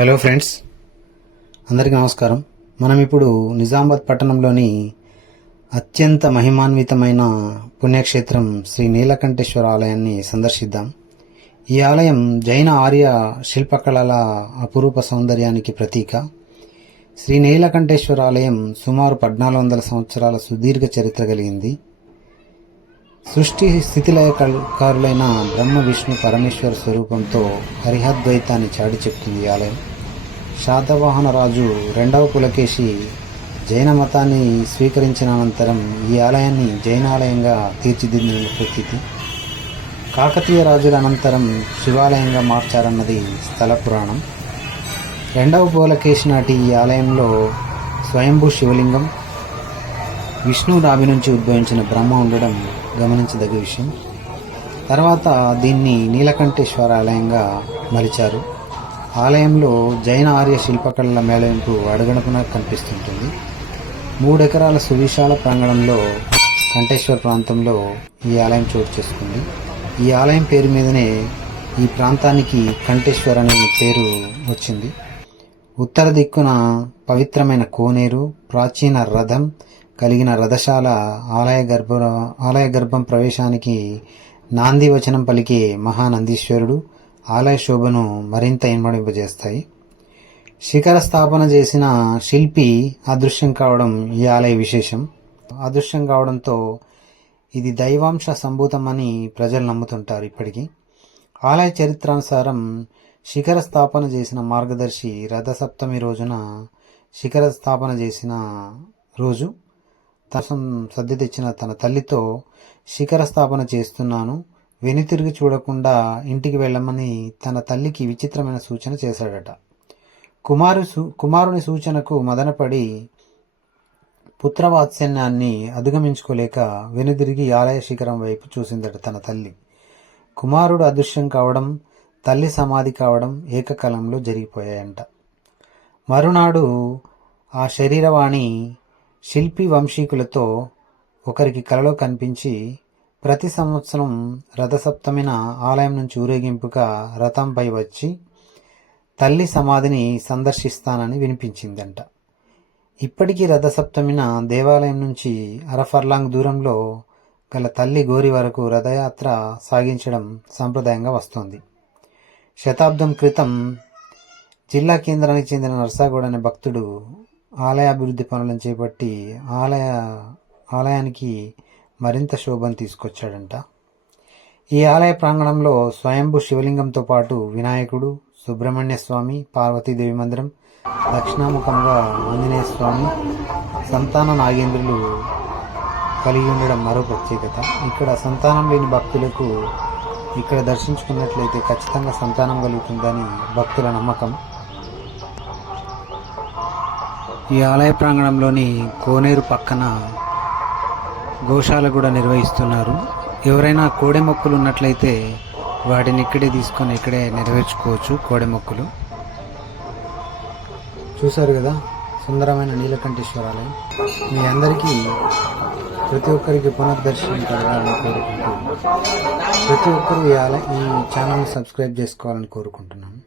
Hello friends, అందరికీ నమస్కారం. మనం ఇప్పుడు నిజామాబాద్ పట్టణంలోని అత్యంత మహిమాన్వితమైన పుణ్యక్షేత్రం శ్రీ నీలకంఠేశ్వర ఆలయాన్ని సందర్శిద్దాం. ఈ ఆలయం జైన ఆర్య శిల్పకళల అపురూప సౌందర్యానికి ప్రతీక. శ్రీ నీలకంఠేశ్వర ఆలయం సుమారు 1400 సంవత్సరాల సుదీర్ఘ చరిత్ర కలిగింది. సృష్టి స్థితిలయకారులైన బ్రహ్మ విష్ణు పరమేశ్వర స్వరూపంతో హరిహద్వైతాన్ని చాటి చెప్తుంది. ఈ ఆలయం శాతవాహన రాజు 2వ పులకేశి జైన మతాన్ని స్వీకరించిన అనంతరం ఈ ఆలయాన్ని జైనాలయంగా తీర్చిదిద్దిన ప్రతీతి. కాకతీయ రాజుల అనంతరం శివాలయంగా మార్చారన్నది స్థల పురాణం. 2వ పులకేశి నాటి ఈ ఆలయంలో స్వయంభూ శివలింగం, విష్ణు నాభి నుంచి ఉద్భవించిన బ్రహ్మ ఉండడం గమనించదగ్గ విషయం. తర్వాత దీన్ని నీలకంఠేశ్వర ఆలయంగా మలిచారు. ఆలయంలో జైన ఆర్య శిల్పకళల మేళవింపు అడుగడుగునా కనిపిస్తుంటుంది. 3 ఎకరాల సువిశాల ప్రాంగణంలో కంఠేశ్వర ప్రాంతంలో ఈ ఆలయం చోటు చేసుకుంది. ఈ ఆలయం పేరు మీదనే ఈ ప్రాంతానికి కంఠేశ్వర్ అనే పేరు వచ్చింది. ఉత్తర దిక్కున పవిత్రమైన కోనేరు, ప్రాచీన రథం కలిగిన రథశాల ఆలయ గర్భం ప్రవేశానికి నాంది వచనం పలికే మహానందీశ్వరుడు ఆలయ శోభను మరింత ఇనుమడింపజేస్తాయి. శిఖర స్థాపన చేసిన శిల్పి అదృశ్యం కావడం ఈ ఆలయ విశేషం. అదృశ్యం కావడంతో ఇది దైవాంశ సంభూతమని ప్రజలు నమ్ముతుంటారు ఇప్పటికీ. ఆలయ చరిత్రానుసారం శిఖర స్థాపన చేసిన మార్గదర్శి రథసప్తమి రోజున శిఖర స్థాపన చేసిన రోజు సర్ది తెచ్చిన తన తల్లితో శిఖర స్థాపన చేస్తున్నాను, వెనుతిరిగి చూడకుండా ఇంటికి వెళ్ళమని తన తల్లికి విచిత్రమైన సూచన చేశాడట. కుమారుని సూచనకు మదనపడి పుత్రవాత్సల్యాన్ని అధిగమించుకోలేక వెనుదిరిగి ఆలయ శిఖరం వైపు చూసిందట తన తల్లి. కుమారుడు అదృశ్యం కావడం, తల్లి సమాధి కావడం ఏకకాలంలో జరిగిపోయాయంట. మరునాడు ఆ శరీరవాణి శిల్పి వంశీకులతో ఒకరికి కలలో కనిపించి ప్రతి సంవత్సరం రథసప్తమిన ఆలయం నుంచి ఊరేగింపుగా రథంపై వచ్చి తల్లి సమాధిని సందర్శిస్తానని వినిపించిందంట. ఇప్పటికీ రథసప్తమిన దేవాలయం నుంచి అరఫర్లాంగ్ దూరంలో గల తల్లి గోరి వరకు రథయాత్ర సాగించడం సంప్రదాయంగా వస్తోంది. శతాబ్దం క్రితం జిల్లా కేంద్రానికి చెందిన నర్సాగౌడ్ అనే భక్తుడు ఆలయాభివృద్ధి పనులను చేపట్టి ఆలయానికి మరింత శోభను తీసుకొచ్చాడంట. ఈ ఆలయ ప్రాంగణంలో స్వయంభూ శివలింగంతో పాటు వినాయకుడు, సుబ్రహ్మణ్య స్వామి, పార్వతీదేవి మందిరం, దక్షిణాముఖంగా ఆంజనేయ స్వామి, సంతాన నాగేంద్రులు కలిగి ఉండడం మరో ప్రత్యేకత. ఇక్కడ సంతానం లేని భక్తులకు ఇక్కడ దర్శించుకున్నట్లయితే ఖచ్చితంగా సంతానం కలుగుతుందని భక్తుల నమ్మకం. ఈ ఆలయ ప్రాంగణంలోని కోనేరు పక్కన గోశాల కూడా నిర్వహిస్తున్నారు. ఎవరైనా కోడె మొక్కులు ఉన్నట్లయితే వాటిని ఇక్కడే తీసుకొని ఇక్కడే నెరవేర్చుకోవచ్చు. కోడె మొక్కులు చూశారు కదా, సుందరమైన నీలకంఠేశ్వర ఆలయం. మీ అందరికీ ప్రతి ఒక్కరికి పునర్దర్శనం కలగాలని కోరుకుంటూ ప్రతి ఒక్కరూ ఈ ఛానల్ని సబ్స్క్రైబ్ చేసుకోవాలని కోరుకుంటున్నాను.